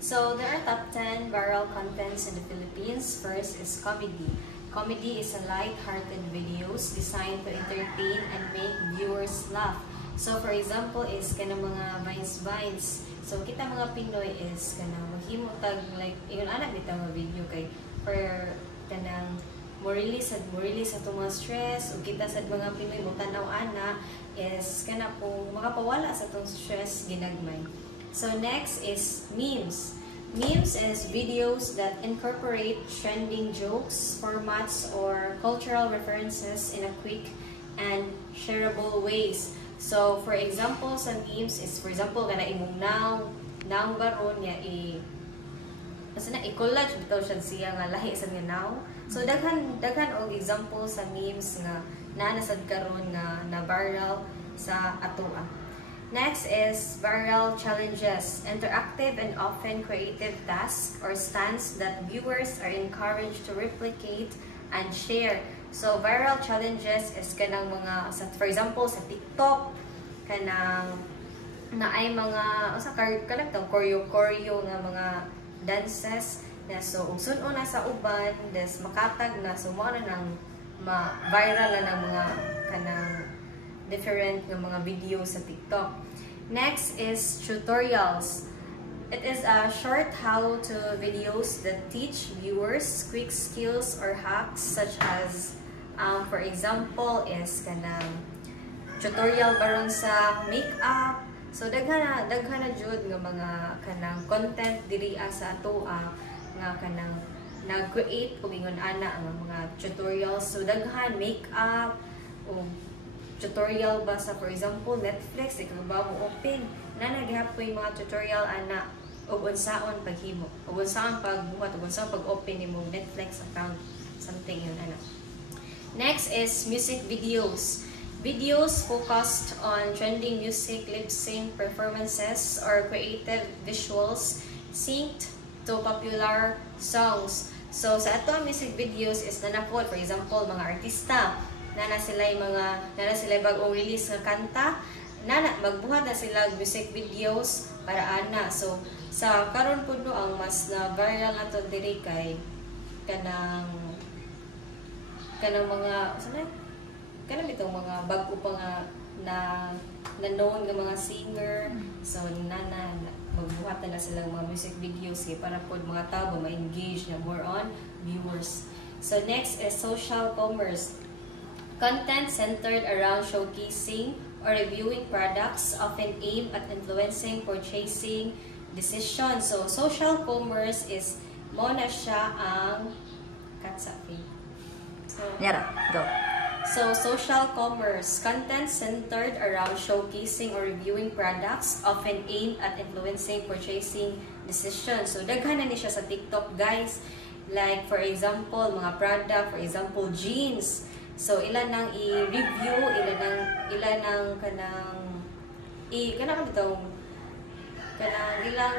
So there are top 10 viral contents in the Philippines. First is comedy. Comedy is a light-hearted videos designed to entertain and make viewers laugh. So for example is kanang mga vines. So kita mga Pinoy is kanang maghimutag like ingon anak bitaw nga video kay for kanang mo release atong mga stress o kita sad mga Pinoy mo tan-aw ana is kana po makapawala sa atong stress ginagmay. So next is memes. Memes is videos that incorporate trending jokes, formats, or cultural references in a quick and shareable ways. So for example sa memes is for example kana imong now baron niya basta na i-collage bitaw siya nga lahi sa nga now. So daghan og example sa memes nga naa sad karon nga na viral sa atoa. Next is viral challenges, interactive and often creative tasks or stunts that viewers are encouraged to replicate and share. So viral challenges is kanang mga for example sa TikTok kanang naay mga kanang choreo nga mga dances na so ug sun-o na sa uban des makatag na so mo na nang ma-viral na ng mga kanang different ng mga videos sa TikTok. Next is tutorials. It is a short how-to videos that teach viewers quick skills or hacks such as for example is kanang tutorial baron sa makeup. So daghan na jud nga mga kanang content diri sa atoa nga kanang nag-create og ingon ana ang mga tutorials. So daghan makeup o tutorial ba sa for example Netflix ikaw ba mo open na naghapoy mga tutorial ana og unsaon paghimo og unsaon pagbuhat og unsaon pag-open nimo Netflix account something yun ana. Next is music videos. Videos focused on trending music, lip sync performances or creative visuals synced to popular songs. So sa ato music videos is nanapod for example mga artista nana sila bagong release nga kanta magbuhat na sila music videos para ana. So sa karon pud no ang mas na viral nato diri kay kanang mga kanang bitong mga bago pa nga na known nga mga singer. So magbuhat na sila mga music videos kay para pod mga tao ma-engage na more on viewers. So next is social commerce. Content centered around showcasing or reviewing products often aim at influencing purchasing decisions. So social commerce is mo na siya ang katsapi. So Yara, go. So social commerce, content centered around showcasing or reviewing products often aimed at influencing purchasing decisions. So daghan na ni siya sa TikTok guys. Like for example, mga product, for example jeans. So ilan nang i-review, ilan nang kanang kanang bitaw kanang ilang